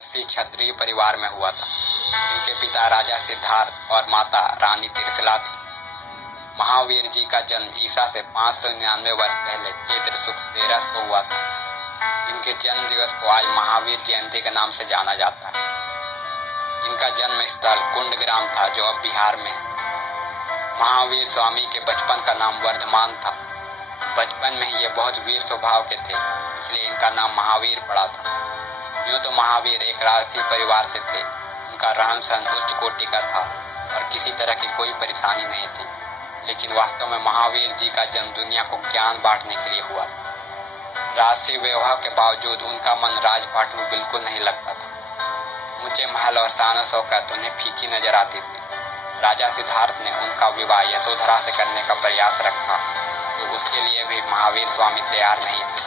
किसी क्षत्रिय परिवार में हुआ था। इनके पिता राजा सिद्धार्थ और माता रानी त्रिशला थी। महावीर जी का जन्म ईसा से 599 वर्ष पहले चैत्र शुक्ल 13 को हुआ था। इनके जन्म दिवस को आज महावीर जयंती के नाम से जाना जाता है। इनका जन्म स्थल कुंड ग्राम था, जो अब बिहार में है। महावीर स्वामी के बचपन का नाम वर्धमान था। बचपन में ही ये बहुत वीर स्वभाव के थे, इसलिए इनका नाम महावीर पड़ा था। यूँ तो महावीर एक राजसी परिवार से थे। उनका रहन सहन उच्च कोटि का था और किसी तरह की कोई परेशानी नहीं थी। लेकिन वास्तव में महावीर जी का जन्म दुनिया को ज्ञान बांटने के लिए हुआ। राजसी वैभव के बावजूद उनका मन राजपाट में बिल्कुल नहीं लगता था। ऊंचे महल और शान शौकत उन्हें फीकी नजर आती थी। राजा सिद्धार्थ ने उनका विवाह यशोधरा से करने का प्रयास रखा, तो उसके लिए भी महावीर स्वामी तैयार नहीं थे।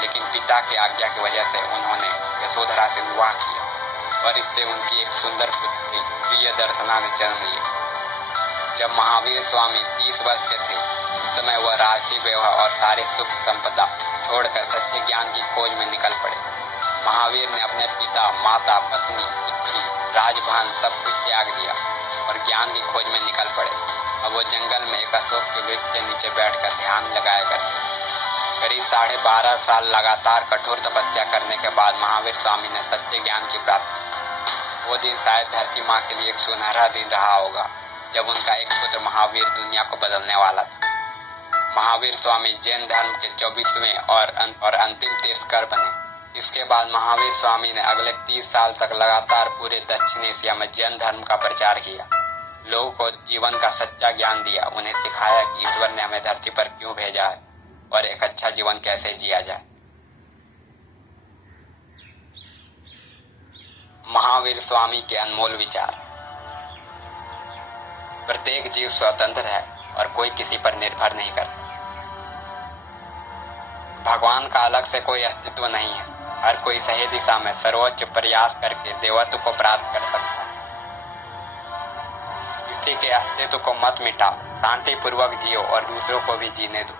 लेकिन पिता की आज्ञा की वजह से उन्होंने यशोधरा से विवाह किया और इससे उनकी एक सुंदर पुत्री प्रियदर्शना ने जन्म लिया। जब महावीर स्वामी 30 वर्ष के थे, उस समय वह राजसी वैभव और सारे सुख संपदा छोड़कर सच्चे ज्ञान की खोज में निकल पड़े। महावीर ने अपने पिता, माता, पत्नी, पुत्री, राजभवन सब कुछ त्याग दिया और ज्ञान की खोज में निकल पड़े। अब वो जंगल में एक अशोक के वृक्ष के नीचे बैठकर ध्यान लगाया करते। करीब 12.5 साल लगातार कठोर तपस्या करने के बाद महावीर स्वामी ने सच्चे ज्ञान की प्राप्ति की। वो दिन शायद धरती माँ के लिए एक सुनहरा दिन रहा होगा, जब उनका एक पुत्र महावीर दुनिया को बदलने वाला था। महावीर स्वामी जैन धर्म के 24वें और अंतिम तीर्थंकर बने। इसके बाद महावीर स्वामी ने अगले 30 साल तक लगातार पूरे दक्षिण एशिया में जैन धर्म का प्रचार किया। लोगों को जीवन का सच्चा ज्ञान दिया। उन्हें सिखाया कि ईश्वर ने हमें धरती पर क्यों भेजा है और एक अच्छा जीवन कैसे जिया जाए। महावीर स्वामी के अनमोल विचार। प्रत्येक जीव स्वतंत्र है और कोई किसी पर निर्भर नहीं करता। भगवान का अलग से कोई अस्तित्व नहीं है। हर कोई सही दिशा में सर्वोच्च प्रयास करके देवत्व को प्राप्त कर सकता है। किसी के अस्तित्व को मत मिटाओ, शांति पूर्वक जियो और दूसरों को भी जीने दो।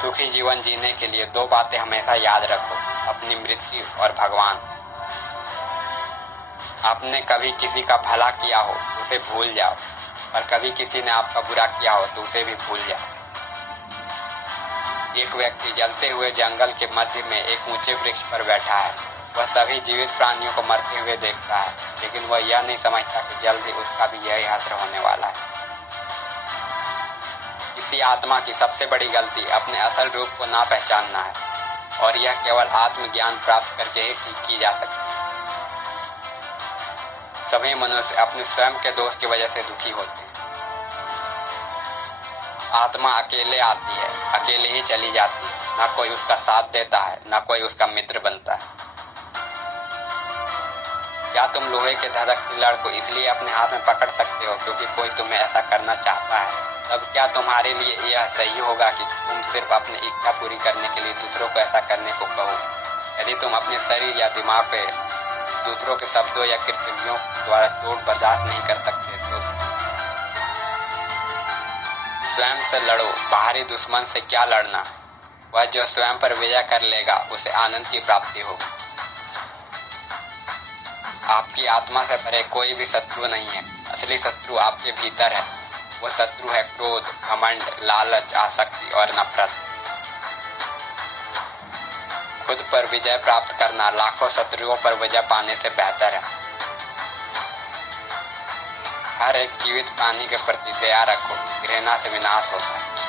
सुखी जीवन जीने के लिए 2 बातें हमेशा याद रखो, अपनी मृत्यु और भगवान। आपने कभी किसी का भला किया हो तो उसे भूल जाओ, और कभी किसी ने आपका बुरा किया हो तो उसे भी भूल जाओ। एक व्यक्ति जलते हुए जंगल के मध्य में एक ऊंचे वृक्ष पर बैठा है। वह सभी जीवित प्राणियों को मरते हुए देखता है, लेकिन वह यह नहीं समझता कि जल्द ही उसका भी यही हश्र होने वाला है। किसी आत्मा की सबसे बड़ी गलती अपने असल रूप को ना पहचानना है, और यह केवल आत्मज्ञान प्राप्त करके ही ठीक की जा सकती है। सभी मनुष्य अपने स्वयं के दोष की वजह से दुखी होते हैं। आत्मा अकेले आती है, अकेले ही चली जाती है। न कोई उसका साथ देता है, न कोई उसका मित्र बनता है। क्या तुम लोहे के धधकते लड़ को इसलिए अपने हाथ में पकड़ सकते हो क्योंकि कोई तुम्हें ऐसा करना चाहता है? तब क्या तुम्हारे लिए यह सही होगा कि तुम सिर्फ अपनी इच्छा पूरी करने के लिए दूसरों को ऐसा करने को कहो? यदि तुम अपने शरीर या दिमाग पे दूसरों के शब्दों या कृत्यों द्वारा चोट बर्दाश्त नहीं कर सकते तो स्वयं से लड़ो। बाहरी दुश्मन से क्या लड़ना? वह जो स्वयं पर विजय कर लेगा उसे आनंद की प्राप्ति होगी। आपकी आत्मा से परे कोई भी शत्रु नहीं है। असली शत्रु आपके भीतर है। वो शत्रु है क्रोध, घमंड, लालच, आसक्ति और नफरत। खुद पर विजय प्राप्त करना लाखों शत्रुओं पर विजय पाने से बेहतर है। हर एक जीवित प्राणी के प्रति दया रखो, घृणा से विनाश होता है।